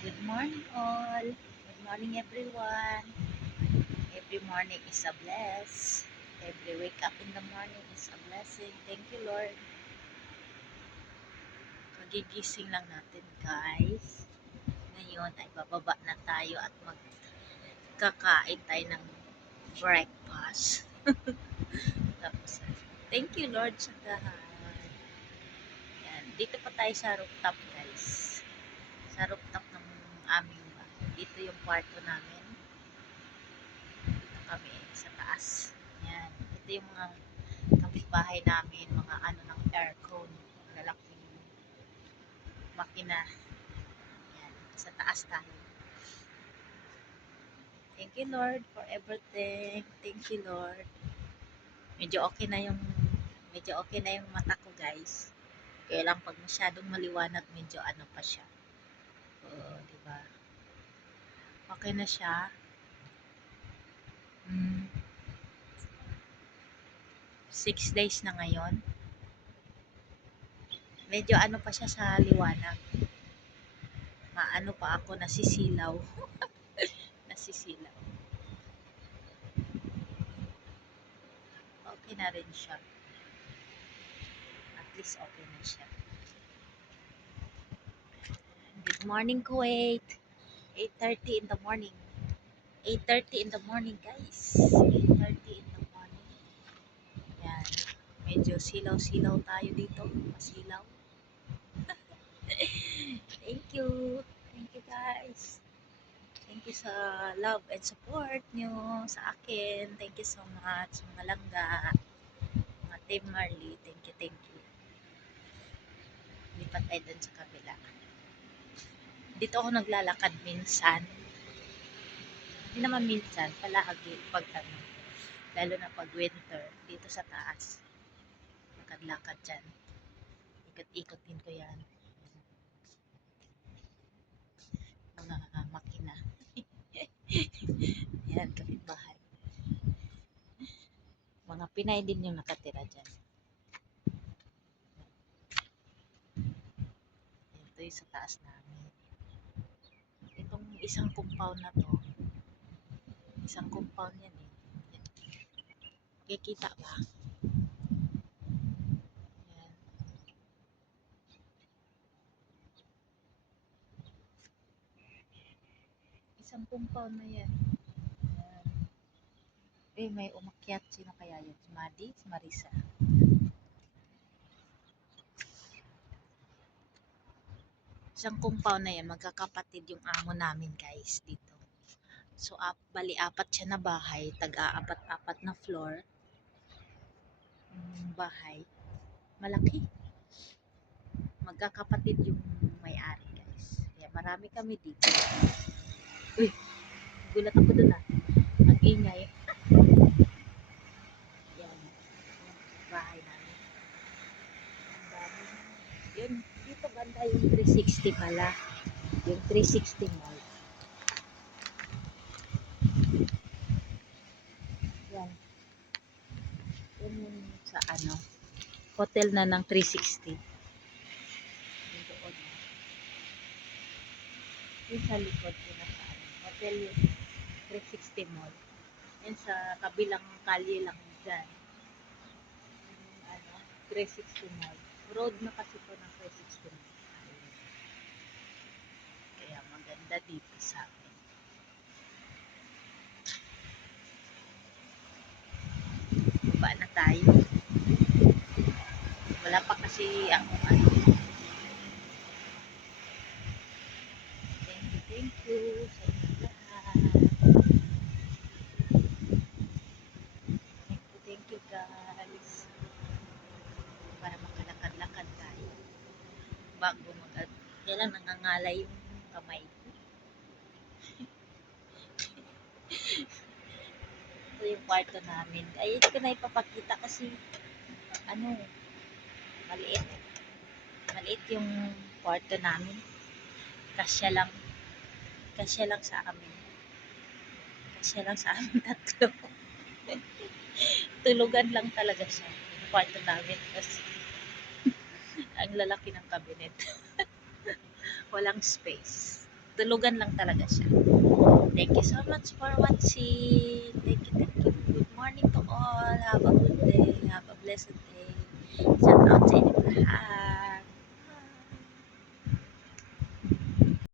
Good morning all. Good morning everyone. Every morning is a bless. Every wake up in the morning is a blessing. Thank you Lord. Kagigising lang natin guys. Ngayon ay bababa na tayo at magkakain tayo ng breakfast. Tapos, thank you Lord sa lahat. Yan. Dito pa tayo sa rooftop guys. Sa rooftop ng aming bahay. Dito yung kwarto namin. Kami sa taas. Yan. Ito yung mga kapitbahay namin, mga ano ng aircon, lalaking makina. Yan. Sa taas tayo. Thank you Lord for everything. Thank you Lord. Medyo okay na yung mata ko guys. Kaya lang pag masyadong maliwanag, medyo ano pa siya. Oo, di ba? Okay na siya. 6 days na ngayon. Medyo ano pa siya sa liwanag. Maano pa ako, nasisilaw. Nasisilaw. Okay na rin siya. At least okay na siya. Good morning Kuwait. 8:30 in the morning. 8:30 in the morning guys. 8:30 in the morning. Yan. Medyo silaw-silaw tayo dito. Masilaw. Thank you. Thank you guys. Thank you sa love and support nyo sa akin. Thank you so much. Mga langga. Mga Team Marley. Thank you, thank you. Lipat tayo dun sa kabila. Dito ako naglalakad minsan. Hindi naman minsan. Palagi pag ano. Lalo na pag winter. Dito sa taas. Lakad-lakad dyan. Ikot-ikotin ko yan. Mga makina. Yan, kapitbahay. Mga Pinay din yung nakatira dyan. Ito yung sa taas namin. Itong isang compound na to. Isang compound yan eh. Yan. Kikita ba? Yan. Isang compound na yan. Yan. Eh, may umakyat. Sino kaya yun? Si Madi? Si Marisa? Isang compound na yan. Magkakapatid yung amo namin guys dito. So, bali apat siya na bahay. Tag-aapat-apat na floor. Bahay. Malaki. Magkakapatid yung may-ari guys. Kaya marami kami dito. Uy, gulat ako dun ah. Ang ingay. Yan. Yung bahay namin. Ang dami. Yun, dito banda yung 360 pala. Yung 360 mall. Yan. Yun yung sa ano. Hotel na ng 360. Yung doon. Yung sa likod ko na sa ano. Hotel 360 mall. Yan sa kabilang kalye lang dyan. Yung ano, 360 mall. Road na kasi po ng 360 mall. Kaya maganda dito sa amin. Baba na tayo. Wala pa kasi ako ano. Thank you sa inyo lahat. Thank you guys. Para makalakad-lakad tayo. Bago kaya lang nangangalay yung kamay ko. Ito yung kwarto namin. Ay, hindi ko na ipapakita kasi ano, maliit. Maliit yung kwarto namin. Kasya lang. Kasya lang sa amin. Kasya lang sa amin tatlo. Tulugan lang talaga siya. Yung kwarto namin. Kasi ang lalaki ng cabinet. Walang space. tulugan lang talaga siya. Thank you so much for watching. Thank you, thank you. Good morning to all. Have a good day. Have a blessed day. Shout out sa inyo lahat.